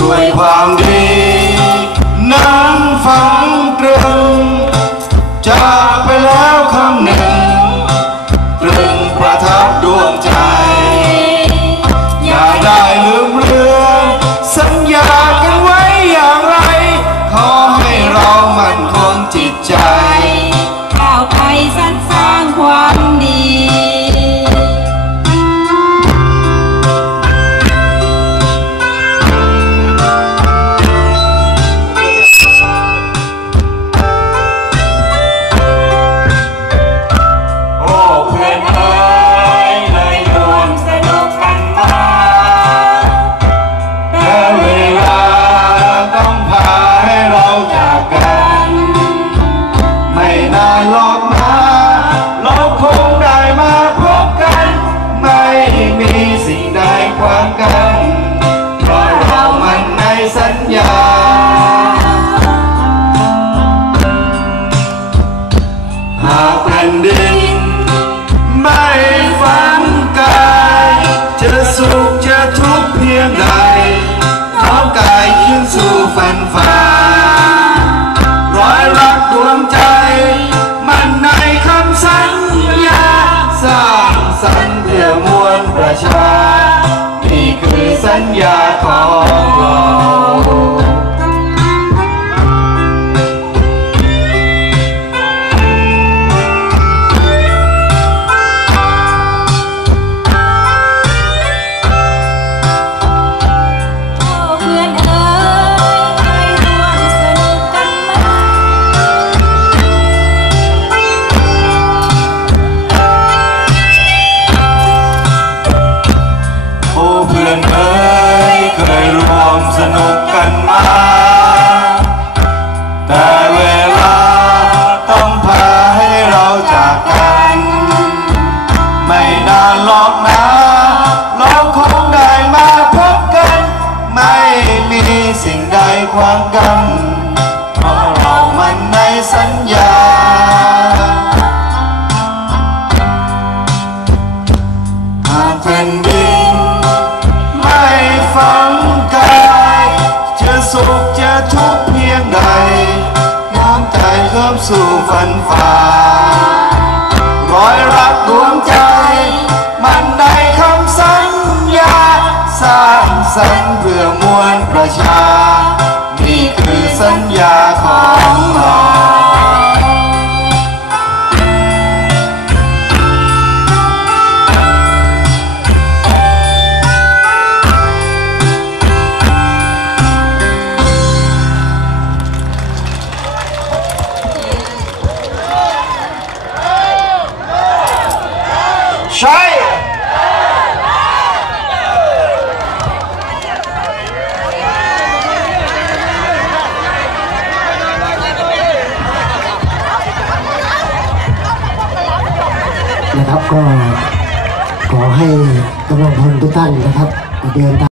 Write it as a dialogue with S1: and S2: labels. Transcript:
S1: ด้วยความดีนั้นฝังตรึงจากไปแล้วคำหนึ่ง ตรึงประทับดวงใจ อย่าได้ลืมเรือนสัญญากันไว้อย่างไร ขอให้เรามั่นคงจิตใจ ชานี่คือสัญญา
S2: วา
S1: งกันเพราะเรามันในสัญญา หากแผ่นดินไม่ฝังกายจะสุขจะทุกข์เพียงใด น้อมใจเริ่มสู่ฝันฝ่ารอยรักดวงใจ มันในคำสัญญา สร้างสรรค์เพื่อมวลประชา คือสัญญ
S3: นะครับ ก็ขอให้กำลังพลทุกท่านนะครับเดินทาง